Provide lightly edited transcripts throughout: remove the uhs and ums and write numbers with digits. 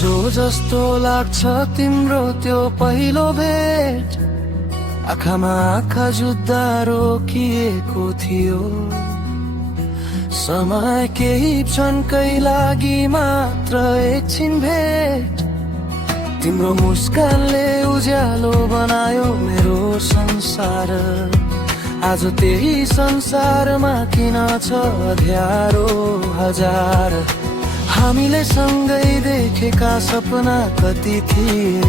हिजो जस्तो लाग्छ तिम्रो त्यो पहिलो भेट, आँखामा आँखा जुत्दा रोकिएको थियो। समय केही क्षणकै लागि मात्र एकछिन भेट, तिम्रो मुस्कानले उज्यालो बनायो मेरो संसार। आज त्यही संसारमा किन छ अँध्यारो हजार। हामीले सँगै देखेका सपना कति थिए,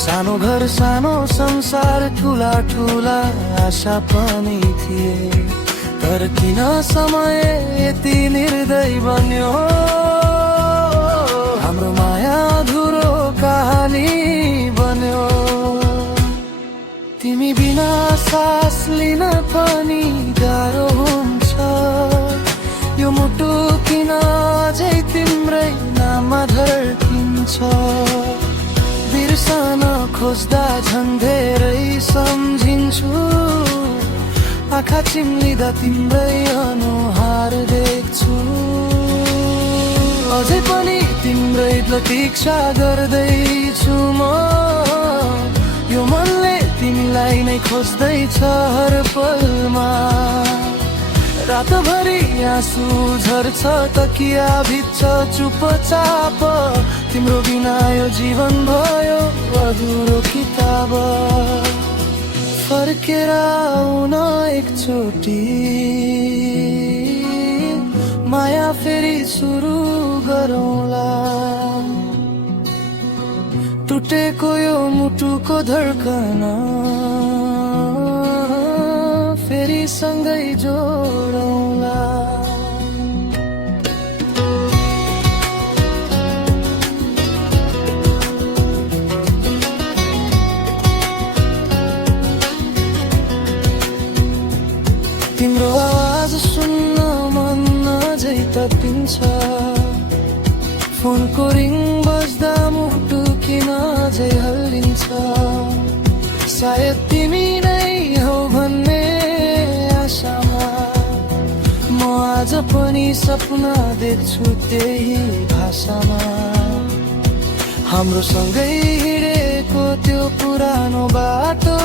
सानो घर सानो संसार ठुला ठुला आशा पनि थिए। तर किन समय यति निर्दयी बन्यो, हाम्रो माया अधुरो कहानी बन्यो। तिमी बिना सास लिन पनि गाह्रो हुन्छ, यो मुटु किन अझै तिम्रै नाममा धड्किन्छ। बिर्सन खोज्दा झन् धेरै सम्झिन्छु, आँखा चिम्लिँदा तिम्रै अनुहार देख्छु। अझै पनि तिम्रै प्रतीक्षा गर्दैछु म, यो मनले तिमीलाई नै खोज्दैछ हर पलमा। रातभरि आँसु झर्छ तकिया भित्र चुपचाप, तिम्रो बिना यो जीवन भयो अधुरो किताब। फर्केर आउन एकचोटि, माया फेरि सुरु गरौँला। टुटेको यो मुटुको धड्कन फेरि सँगै जोडौँला। तिम्रो आवाज सुन्न मन अझै तपिन्छ, फोनको रिङ बज्दा मुटु किन अझै हल्लिन्छ। सायद तिमी नै हौ भन्ने आशामा म आज पनि सपना देख्छु त्यही भाषामा। हाम्रो सँगै हिँडेको त्यो पुरानो बाटो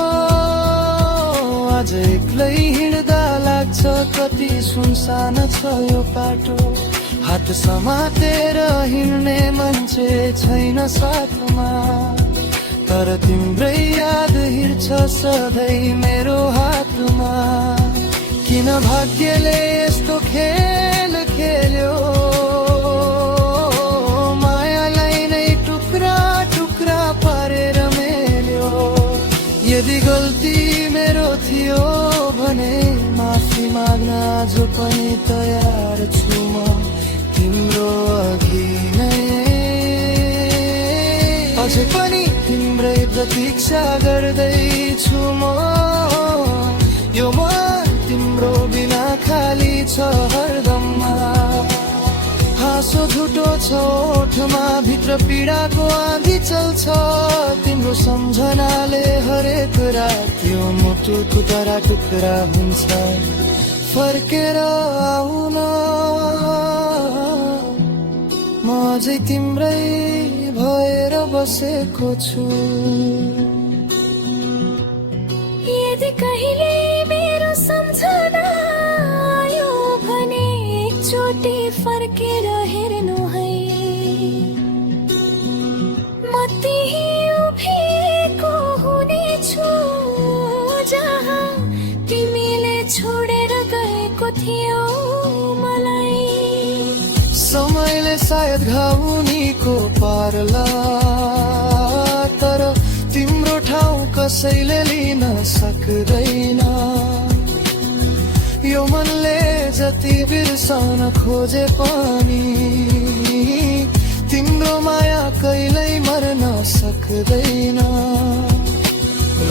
आज एक्लै हिँड्दा लाग्छ कति सुनसान छ यो बाटो। हात समातेर हिँड्ने मान्छे छैन साथमा, तर तिम्रै याद हिँड्छ सधैँ मेरो हातमा। किन भाग्यले यस्तो खेल खेल्यो, मायालाई नै टुक्रा टुक्रा पारेर मेल्यो। यदि गल्ती मेरो थियो भने माफी माग्न आज पनि तयार छु म तिम्रो अघि नै। अझै पनि तिम्रै प्रतीक्षा गर्दैछु म, यो मन तिम्रो बिना खाली छ हरदममा। हाँसो झुटो छ ओठमा, भित्र पीडाको आँधी चल्छ। तिम्रो सम्झनाले हरेक रात यो मुटु टुक्रा टुक्रा हुन्छ। फर्केर आउन म अझै तिम्रै भएर बसेको छु। यदि कहिले मेरो सम्झना आयो भने एकचोटि फर्केर हेर्नु है, म त्यही उभिएको हुनेछु जहाँ तिमीले छोडेर गएको थियो मलाई। समयले सायद घाउनीको पार्ला, तर तिम्रो ठाउँ कसैले लिन सक्दैन। यो मनले जति बिर्सन खोजे पनि तिम्रो माया कहिल्यै मर्न सक्दैन।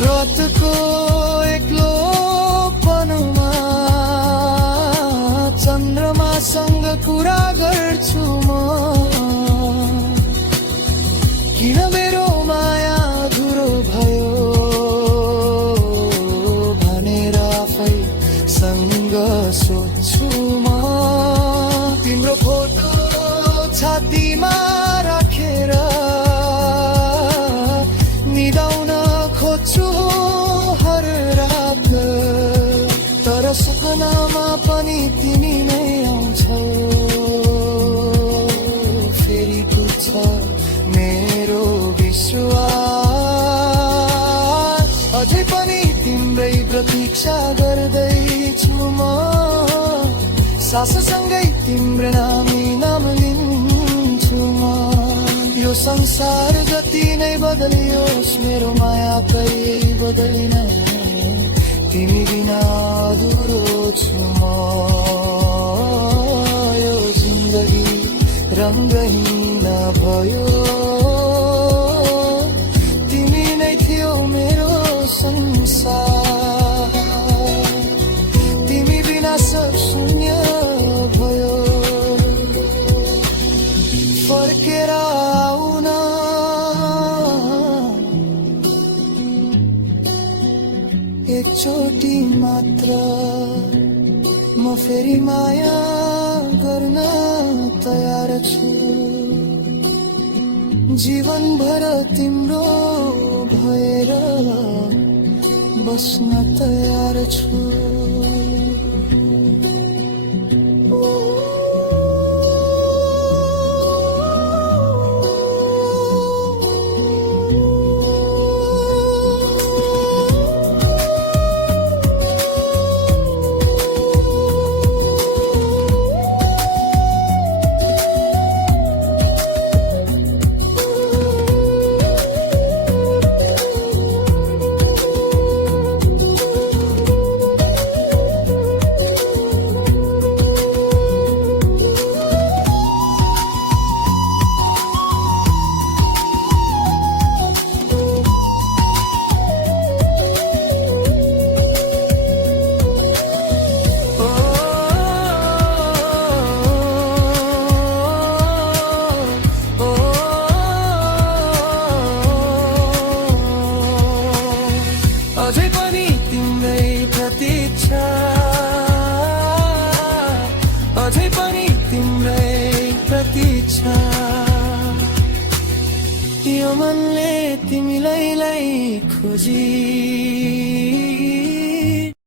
रातको एक्लोपनमा चन्द्रमासँग कुरा गर्छु म, किन मेरो माया अधुरो भयो भनेर आफैसँग सोध्छु म। तिम्रो फोटो छातीमा राखेर प्रतीक्षा गर्दैछु म साससँगै तिम्रो नाम लिन्छु म यो संसार जति नै बदलियोस् मेरो माया कहिल्यै बदलिन तिमी बिना अधुरो छु म यो जिन्दगी रङ्गहीन भयो तिमी नै थियौ मेरो संसार तिमी बिना सब शून्य भयो फर्केर आउन एकचोटि मात्र म फेरि माया गर्न तयार छु जीवनभर तिम्रो भएर बस्न तयार छु अझै पनि तिम्रै प्रतीक्षा अझै पनि तिम्रै प्रतीक्षा यो मनले तिमीलाई खोजी